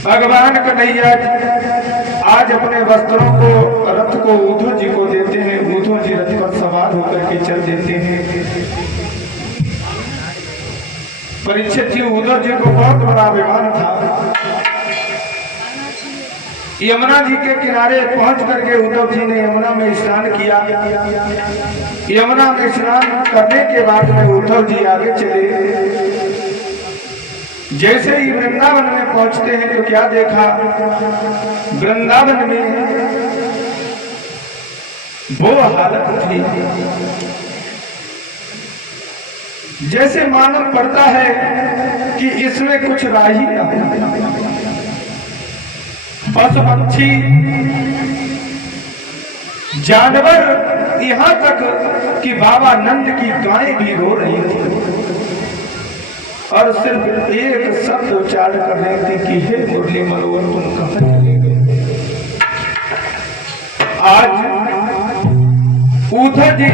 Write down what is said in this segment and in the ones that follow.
भगवान कन्हैया आज अपने वस्त्रों को रथ को उद्धव जी को देते हैं। उद्धव जी रथ पर सवार होकर के चल देते हैं। परीक्षित जी उद्धव जी को बहुत बड़ा अभिमान था। यमुना जी के किनारे पहुंच करके उद्धव जी ने यमुना में स्नान किया। यमुना में स्नान करने के बाद में उद्धव जी आगे चले। जैसे ही वृंदावन में पहुंचते हैं तो क्या देखा, वृंदावन में वो हालत थी जैसे मालूम पड़ता है कि इसमें कुछ राही ना हो। पशु पक्षी जानवर, यहां तक कि बाबा नंद की गायें भी रो रही थी और सिर्फ एक शब्द उच्चारण कर रहे थे कि हे मुरली मनोहर तुम कहां चले गए। आज उद्धव जी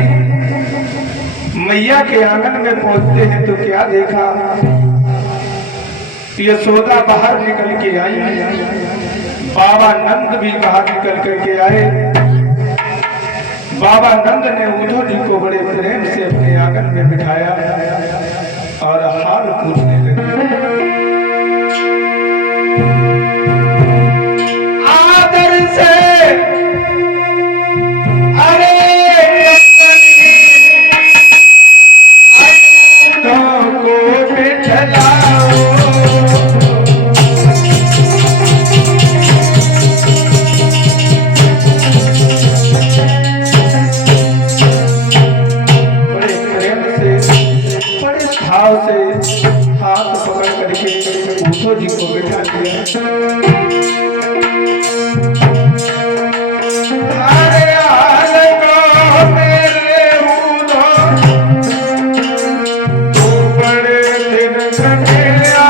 मैया के आंगन में पहुंचते हैं तो क्या देखा, यशोदा बाहर निकल के आई, बाबा नंद भी बाहर निकल करके आए। बाबा नंद ने उद्धव जी को बड़े प्रेम से अपने आंगन में बिठाया और हाल पूछने लगे। आदर से अरे को बिठलाओ, बड़े प्रेम से बड़े भाव से हाथ पकड़ करके उद्धव जी को बिठा दिया। अरे आज को मेरे उद्धव तू बड़े दिन कटिया,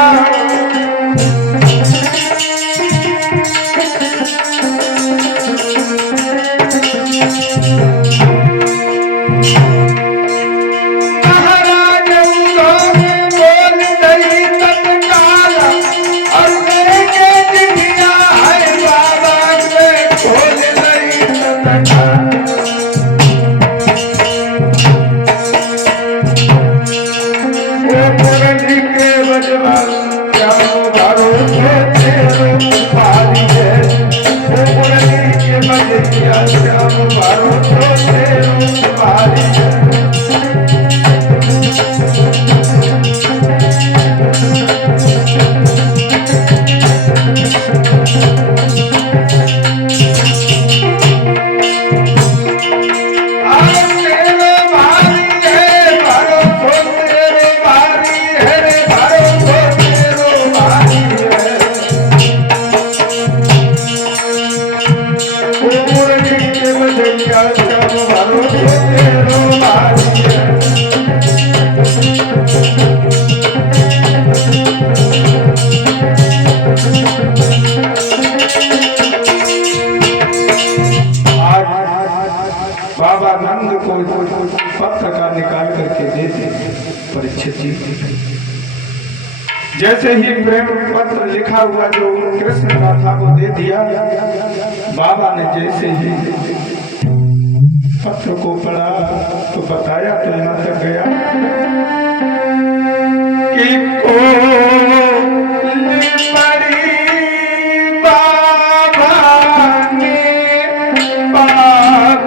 बाबा नंद को पत्र का निकाल करके दे दे। परीक्षित जी जैसे ही प्रेम पत्र लिखा हुआ जो कृष्ण का था वो दे दिया। बाबा ने जैसे ही पत्र को पढ़ा तो बताया तो यहाँ तक गया कि बाबा ने बात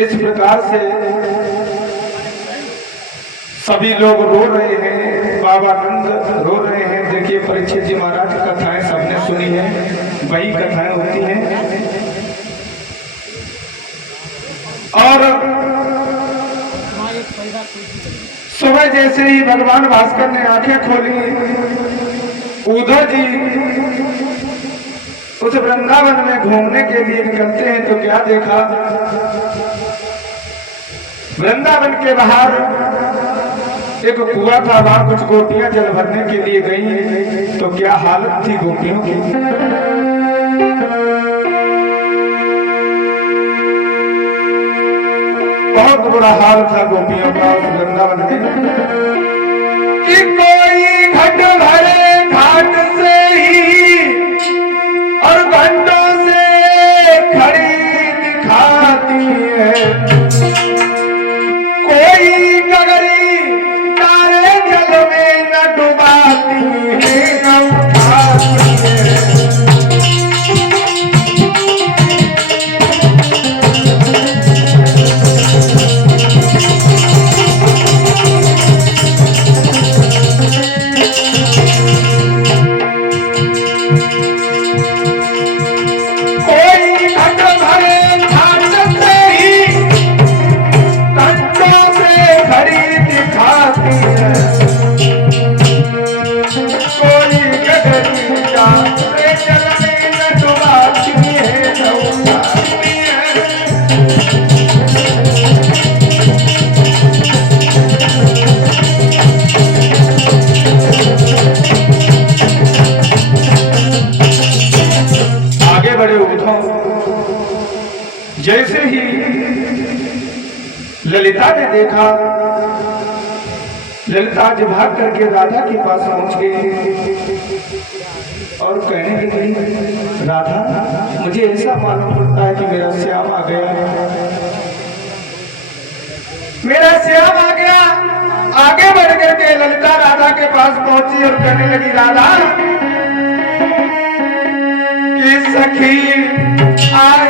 इस प्रकार से सभी लोग रो रहे हैं, बाबा नंद रो रहे हैं। देखिए परीक्षित जी महाराज की कथाएं सबने सुनी है, वही कथाएं होती हैं। और सुबह जैसे ही भगवान भास्कर ने आंखें खोली, उद्धव जी उस वृंदावन में घूमने के लिए निकलते हैं तो क्या देखा, वृंदावन के बाहर एक कुआं था, वहां कुछ गोपियां जल भरने के लिए गई तो क्या हालत थी गोपियों की। बहुत बुरा हाल था गोपियों का उस वृंदावन में कि कोई घट भरे घाट से ही और घंटों से खड़ी दिखाती है, कोई गगरी तारे जल में न डुबाती है न उठाती है। जैसे ही ललिता ने देखा, ललिता आज भाग करके राधा के पास पहुंच गई और कहने लगी, राधा मुझे ऐसा मालूम पड़ता है कि मेरा श्याम आ गया, मेरा श्याम आ गया। आगे बढ़ करके ललिता राधा के पास पहुंची और कहने लगी, राधा की सखी आ